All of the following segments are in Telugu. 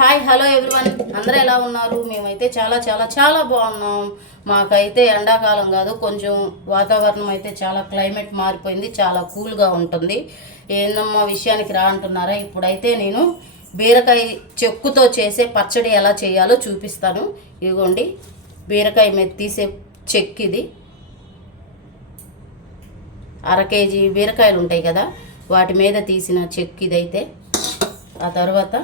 హాయ్ హలో ఎవ్రీవన్ అందరూ ఎలా ఉన్నారు? మేమైతే చాలా చాలా చాలా బాగున్నాం. మాకైతే ఎండాకాలం కాదు కొంచెం వాతావరణం అయితే చాలా క్లైమేట్ మారిపోయింది చాలా కూల్గా ఉంటుంది. ఏందమ్మా విషయానికి రా అంటున్నారా? ఇప్పుడైతే నేను బీరకాయ చెక్కుతో చేసే పచ్చడి ఎలా చేయాలో చూపిస్తాను. ఇదిగోండి బీరకాయ మీద తీసే చెక్ ఇది. అర కేజీ బీరకాయలు ఉంటాయి కదా వాటి మీద తీసిన చెక్కు ఇదైతే. ఆ తర్వాత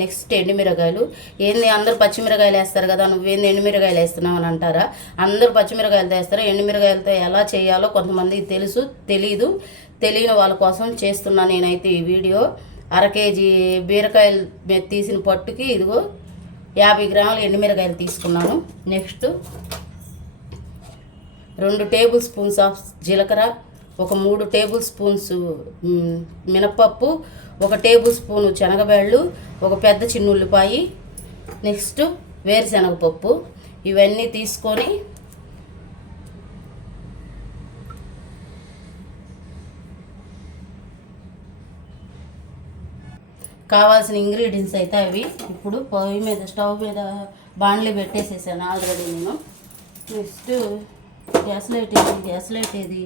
నెక్స్ట్ ఎండుమిరకాయలు ఏంది అందరూ పచ్చిమిరకాయలు వేస్తారు కదా నువ్వేంది ఎండుమిరకాయలు వేస్తున్నావు అని అంటారా? అందరూ పచ్చిమిరకాయలతో వేస్తారు. ఎండుమిరకాయలతో ఎలా చేయాలో కొంతమందికి తెలుసు తెలీదు. తెలియని వాళ్ళ కోసం చేస్తున్నా నేనైతే ఈ వీడియో. అర కేజీ బీరకాయలు తీసిన పట్టుకి ఇదిగో యాభై గ్రాములు ఎండుమిరకాయలు తీసుకున్నాను. నెక్స్ట్ రెండు టేబుల్ స్పూన్స్ ఆఫ్ జీలకర్ర ఒక మూడు టేబుల్ స్పూన్స్ మినప్పప్పు ఒక టేబుల్ స్పూను శనగబేళ్ళు ఒక పెద్ద చిన్న ఉల్లిపాయి నెక్స్ట్ వేరుశనగపప్పు. ఇవన్నీ తీసుకొని కావాల్సిన ఇంగ్రీడియంట్స్ అయితే అవి ఇప్పుడు పొయ్యి మీద స్టవ్ మీద బాండ్లీ పెట్టేసేసాను ఆల్రెడీ నేను. నెక్స్ట్ గ్యాస్ లైట్ ఏది గ్యాస్ లైట్ ఏది?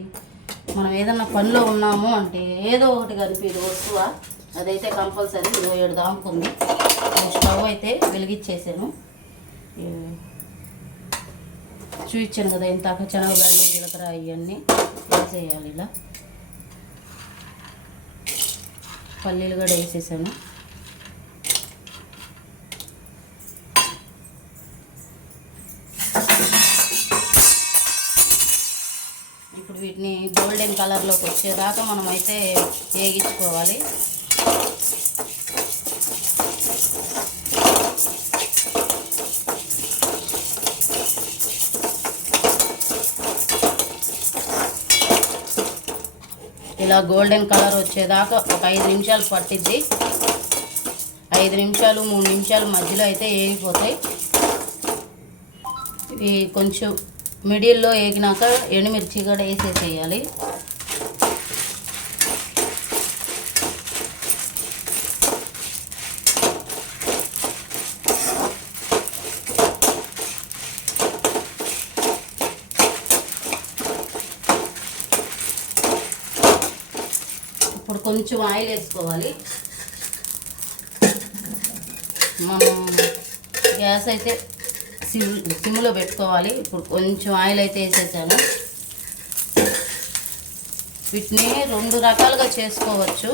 మనం ఏదన్నా పనిలో ఉన్నాము అంటే ఏదో ఒకటి కనిపించదు వస్తువ అదైతే కంపల్సరీ ఇరవై ఏడు దాముకుంది. స్టవ్ అయితే వెలిగించేసాను చూపించాను కదా ఇంత శనగబెల్లు జీలకర్ర ఇవన్నీ. వేసేయాలి ఇలా. పల్లీలు కూడా వేసేసాను. గోల్డెన్ కలర్లోకి వచ్చేదాకా మనం అయితే వేగించుకోవాలి. ఇలా గోల్డెన్ కలర్ వచ్చేదాకా ఒక ఐదు నిమిషాలు పట్టిద్ది. ఐదు నిమిషాలు మూడు నిమిషాలు మధ్యలో అయితే వేగిపోతాయి. ఇవి కొంచెం మిడిల్లో వేగినాక ఎండుమిర్చి కూడా వేసేసేయాలి. ఇప్పుడు కొంచెం ఆయిల్ వేసుకోవాలి. మనం గ్యాస్ అయితే సిమ్ సిమ్లో పెట్టుకోవాలి. ఇప్పుడు కొంచెం ఆయిల్ అయితే వేసేసాను. వీటిని రెండు రకాలుగా చేసుకోవచ్చు.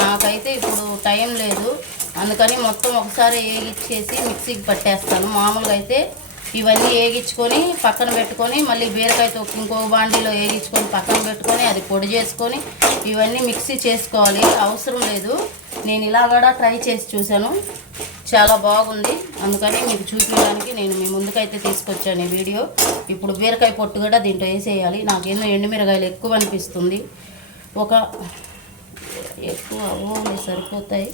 నాకైతే ఇప్పుడు టైం లేదు. అందుకని మొత్తం ఒకసారి వేగిచ్చేసి మిక్సీకి పట్టేస్తాను. మామూలుగా అయితే ఇవన్నీ వేగించుకొని పక్కన పెట్టుకొని మళ్ళీ బీరకాయతో ఇంకో బాండీలో వేగించుకొని పక్కన పెట్టుకొని అది పొడి చేసుకొని ఇవన్నీ మిక్సీ చేసుకోవాలి. అవసరం లేదు. నేను ఇలా కూడా ట్రై చేసి చూశాను. చాలా బాగుంది. అందుకని మీకు చూపించడానికి నేను మీ ముందుకైతే తీసుకొచ్చాను ఈ వీడియో. ఇప్పుడు బీరకాయ పొట్టు కూడా దీంట్లో వేసేయాలి. నాకేందో ఎండుమిరకాయలు ఎక్కువ అనిపిస్తుంది. ఒక ఎక్కువ ఓన్లీ సరిపోతాయి.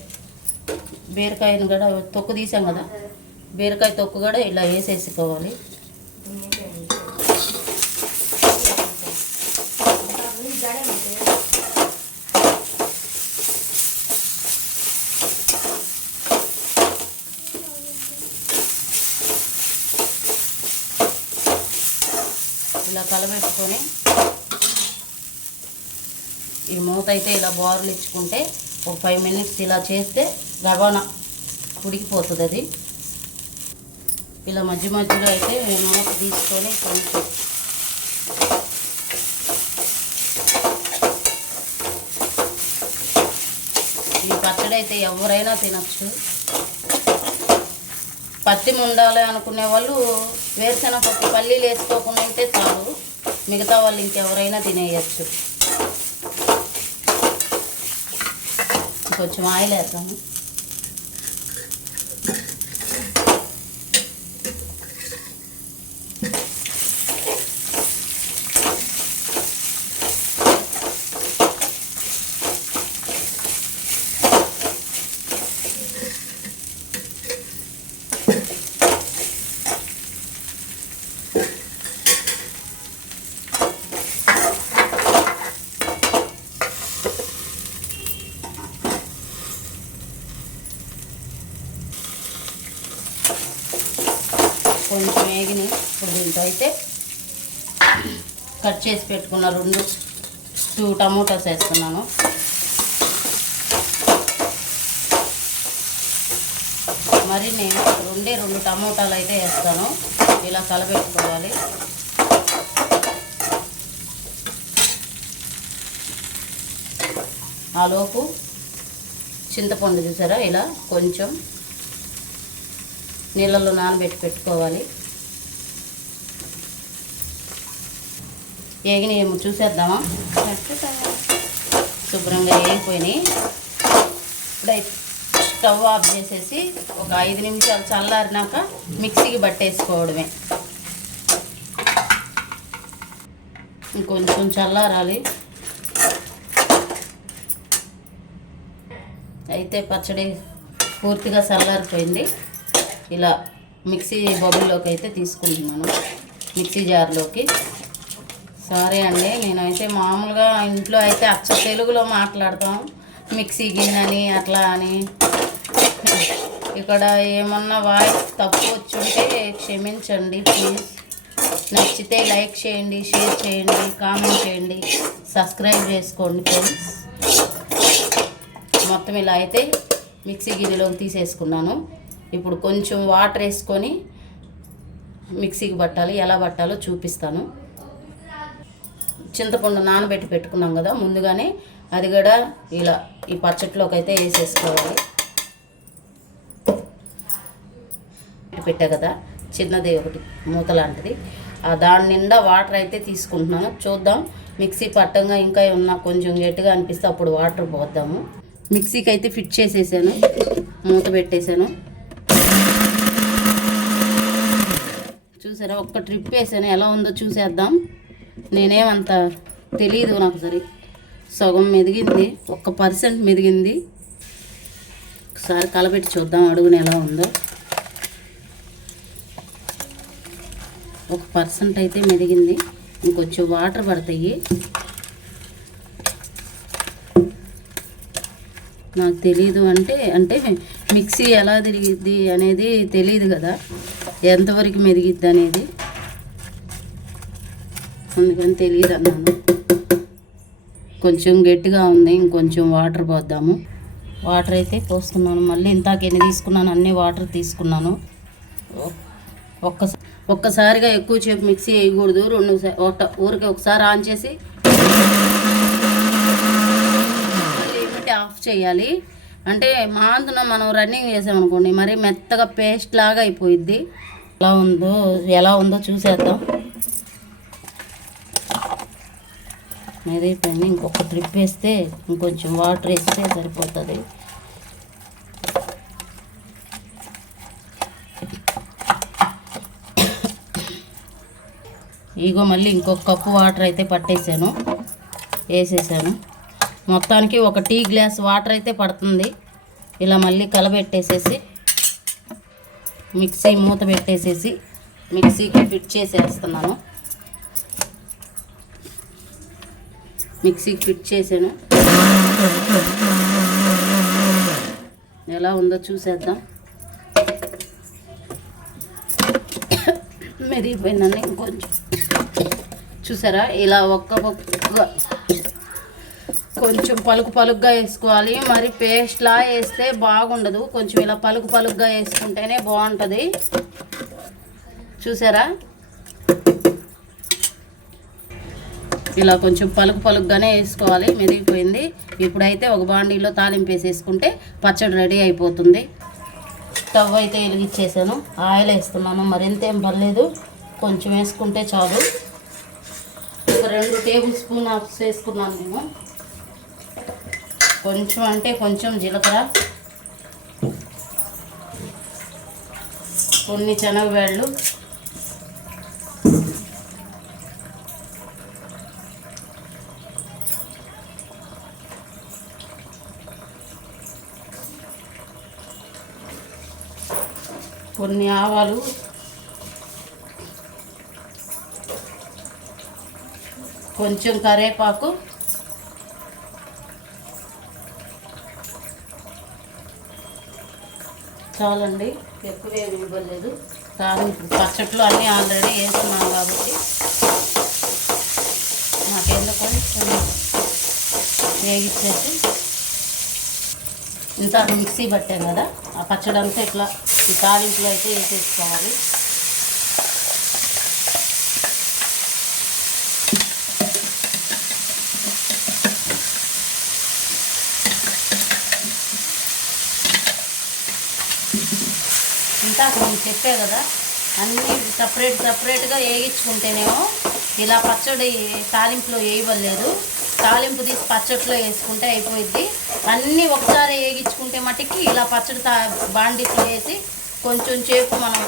బీరకాయను కూడా తొక్కు తీసాం కదా. బీరకాయ తొక్కు కూడా ఇలా వేసేసుకోవాలి. ఇలా కలబెట్టుకొని ఈ మూత అయితే ఇలా బోర్లు ఇచ్చుకుంటే ఒక ఫైవ్ మినిట్స్ ఇలా చేస్తే రవాణా ఉడికిపోతుంది అది. ఇలా మధ్య మధ్యలో అయితే మూత తీసుకొని కొంచెం ఈ పచ్చడి అయితే ఎవరైనా తినచ్చు. పత్తి ఉండాలి అనుకునే వాళ్ళు వేరుశెనగ పప్పు పల్లీలు వేసుకోకుండా ఉంటే చాలు. మిగతా వాళ్ళు ఇంకెవరైనా తినేయచ్చు. కొంచెం ఆయిల్ వేద్దాము కొంచెం వేగినాయి ఇప్పుడు దీంట్లో అయితే కట్ చేసి పెట్టుకున్న రెండు టూ టమోటాస్ వేస్తున్నాను. మరి నేను రెండే రెండు టమోటాలు అయితే వేస్తాను. ఇలా కలబెట్టుకోవాలి. ఆలోపు చింతపండు చూసారా? ఇలా కొంచెం నీళ్ళల్లో నానబెట్టి పెట్టుకోవాలి. ఏగిన చూసేద్దామా? శుభ్రంగా వేగిపోయినాయి ఇప్పుడైతే స్టవ్ ఆఫ్ చేసేసి ఒక ఐదు నిమిషాలు చల్లారినాక మిక్సీకి పట్టేసుకోవడమే ఇంకొంచెం చల్లారాలి. అయితే పచ్చడి పూర్తిగా చల్లారిపోయింది. ఇలా మిక్సీ బబుల్లోకి అయితే తీసుకుంటున్నాను మిక్సీ జార్లోకి. సరే అండి నేనైతే మామూలుగా ఇంట్లో అయితే అచ్చ తెలుగులో మాట్లాడతాం. మిక్సీ గిన్నెని అట్లా అని. ఇక్కడ ఏమన్నా వాయిస్ తప్పు వచ్చుంటే క్షమించండి ప్లీజ్. నచ్చితే లైక్ చేయండి షేర్ చేయండి కామెంట్ చేయండి సబ్స్క్రైబ్ చేసుకోండి ఫ్రెండ్స్. మొత్తం ఇలా అయితే మిక్సీ గిన్నెలోకి తీసేసుకున్నాను. ఇప్పుడు కొంచెం వాటర్ వేసుకొని మిక్సీకి పట్టాలి ఎలా పట్టాలో చూపిస్తాను. చింతపండు నానబెట్టి పెట్టుకున్నాం కదా ముందుగానే అది కూడా ఇలా ఈ పచ్చట్లోకి అయితే వేసేసుకోవాలి. పెట్టా కదా చిన్నది ఒకటి మూత లాంటిది. ఆ దాని నిండా వాటర్ అయితే తీసుకుంటున్నాను. చూద్దాం మిక్సీ పట్టంగా ఇంకా ఏమన్నా కొంచెం గట్టిగా అనిపిస్తే అప్పుడు వాటర్ పోద్దాము. మిక్సీకి అయితే ఫిట్ చేసేసాను మూత పెట్టేశాను. చూసారా? ఒక్క ట్రిప్ వేసాను. ఎలా ఉందో చూసేద్దాం. నేనేమంత తెలియదు నాకు సరే. సగం మెదిగింది. ఒక్క పర్సెంట్ మెదిగింది. ఒకసారి కలపెట్టి చూద్దాం అడుగున ఎలా ఉందో. ఒక పర్సెంట్ అయితే మెదిగింది. ఇంకొంచెం వాటర్ పడతాయి. నాకు తెలీదు అంటే అంటే మిక్సీ ఎలా తిరిగిద్ది అనేది తెలియదు కదా. ఎంతవరకు మెరిగిద్ది అనేది అందుకని తెలియదు అన్నాను. కొంచెం గట్టిగా ఉంది ఇంకొంచెం వాటర్ పోద్దాము. వాటర్ అయితే పోస్తున్నాను. మళ్ళీ ఇంతాక ఎన్ని తీసుకున్నాను అన్నీ వాటర్ తీసుకున్నాను. ఒక్కసారి ఒక్కసారిగా ఎక్కువ సేపు మిక్సీ వేయకూడదు. రెండు ఒక ఊరికి ఒకసారి ఆన్ చేసి ఏమిటి ఆఫ్ చేయాలి. అంటే మాంతున మనం రన్నింగ్ చేసామనుకోండి మరి మెత్తగా పేస్ట్ లాగా అయిపోయిద్ది. ఎలా ఉందో ఎలా ఉందో చూసేద్దాం. మెదిగిపోయింది ఇంకొక ట్రిప్ వేస్తే ఇంకొంచెం వాటర్ వేస్తే సరిపోతుంది. ఇగో మళ్ళీ ఇంకొక కప్పు వాటర్ అయితే పట్టేసాను. వేసేసాను. మొత్తానికి ఒక టీ గ్లాస్ వాటర్ అయితే పడుతుంది. ఇలా మళ్ళీ కలబెట్టేసేసి మిక్సీ మూత పెట్టేసేసి మిక్సీకి ఫిట్ చేసేస్తున్నాను. మిక్సీకి ఫిట్ చేశాను. ఎలా ఉందో చూసేద్దాం. మెరిగిపోయిందండి ఇంకొంచెం. చూసారా? ఇలా ఒక్క ఒక్క కొంచెం పలుకు పలుకుగా వేసుకోవాలి. మరి పేస్ట్లా వేస్తే బాగుండదు. కొంచెం ఇలా పలుకు పలుకుగా వేసుకుంటేనే బాగుంటుంది. చూసారా? ఇలా కొంచెం పలుకు పలుకుగానే వేసుకోవాలి. మెదిగిపోయింది. ఇప్పుడైతే ఒక బాండీలో తాలింపు వేసేసుకుంటే పచ్చడి రెడీ అయిపోతుంది. స్టవ్ అయితే వెలిగిచ్చేసాను ఆయిల్ వేస్తున్నాను. మరింత ఏం పర్లేదు. కొంచెం వేసుకుంటే చాలు. ఒక రెండు టేబుల్ స్పూన్ ఆఫ్ వేసుకున్నాను నేను. కొంచెం అంటే కొంచెం జీలకర్ర. కొన్ని శనగవేళ్ళు. కొన్ని ఆవాలు. కొంచెం కరేపాకు. చాలండి. ఎక్కువ ఏమి ఇవ్వలేదు. ఇప్పుడు పచ్చట్లు అన్నీ ఆల్రెడీ వేసుకున్నాం కాబట్టి. నాకెందుకు వేగిచ్చేసి. ఇంత మిక్సీ పట్టాం కదా ఆ పచ్చడి అంతా ఇట్లా ఈ తాలింపులో అయితే వేసేసుకోవాలి. ఇందాక నేను చెప్పే కదా. అన్నీ సపరేట్ సపరేట్గా వేయించుకుంటేనేమో ఇలా పచ్చడి తాలింపులో వేయవలేదు తాలింపు తీసి పచ్చట్లో వేసుకుంటే అయిపోయింది అన్నీ ఒకసారి వేగించుకుంటే మటుకి ఇలా పచ్చడి తా బాండిట్లో వేసి కొంచెం సేపు మనం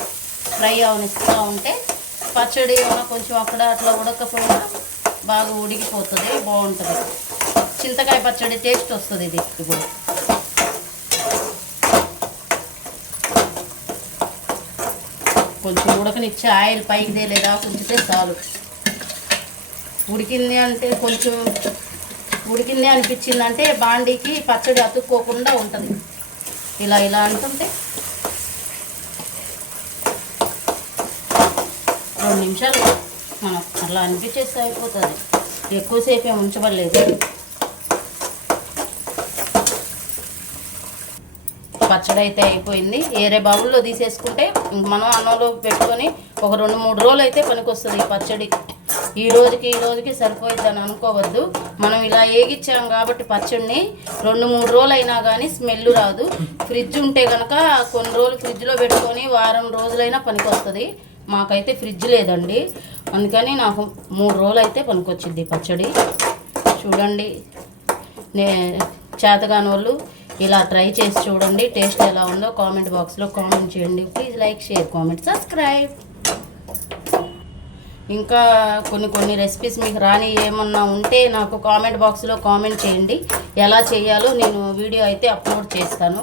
ఫ్రై అవనిస్తూ ఉంటే పచ్చడి ఏమైనా కొంచెం అక్కడ అట్లా ఉడకపోయినా బాగా ఉడికిపోతుంది బాగుంటుంది. చింతకాయ పచ్చడి టేస్ట్ వస్తుంది ఇది. ఇప్పుడు కొంచెం ఉడకనిచ్చి ఆయిల్ పైకి తేలేదా? ఉంచితే చాలు. ఉడికింది అంటే కొంచెం ఉడికింది అనిపించిందంటే బాండీకి పచ్చడి అతుక్కోకుండా ఉంటుంది. ఇలా ఇలా అంటుంటే రెండు నిమిషాలు మనం అలా అనిపించేస్తే అయిపోతుంది. ఎక్కువసేపు ఏమి ఉంచబడలేదు. పచ్చడి అయితే అయిపోయింది. వేరే బౌల్లో తీసేసుకుంటే మనం అన్నంలో పెట్టుకొని ఒక రెండు మూడు రోజులు అయితే పనికొస్తుంది ఈ పచ్చడి. ఈ రోజుకి ఈ రోజుకి సరిపోయిద్ది అని అనుకోవద్దు. మనం ఇలా ఏగిచ్చాం కాబట్టి పచ్చడిని రెండు మూడు రోజులు అయినా కానీ స్మెల్ రాదు. ఫ్రిడ్జ్ ఉంటే కనుక కొన్ని రోజులు ఫ్రిడ్జ్లో పెట్టుకొని వారం రోజులైనా పనికొస్తుంది. మాకైతే ఫ్రిడ్జ్ లేదండి. అందుకని నాకు మూడు రోజులు అయితే పనికొచ్చింది పచ్చడి. చూడండి. నే చేతగాని వాళ్ళు ఇలా ట్రై చేసి చూడండి టేస్ట్ ఎలా ఉందో కామెంట్ బాక్స్లో కామెంట్ చేయండి. Please like share comment subscribe ఇంకా కొన్ని కొన్ని రెసిపీస్ మీకు రాని ఏమన్నా ఉంటే నాకు కామెంట్ బాక్స్లో కామెంట్ చేయండి. ఎలా చేయాలో నేను వీడియో అయితే అప్లోడ్ చేస్తాను.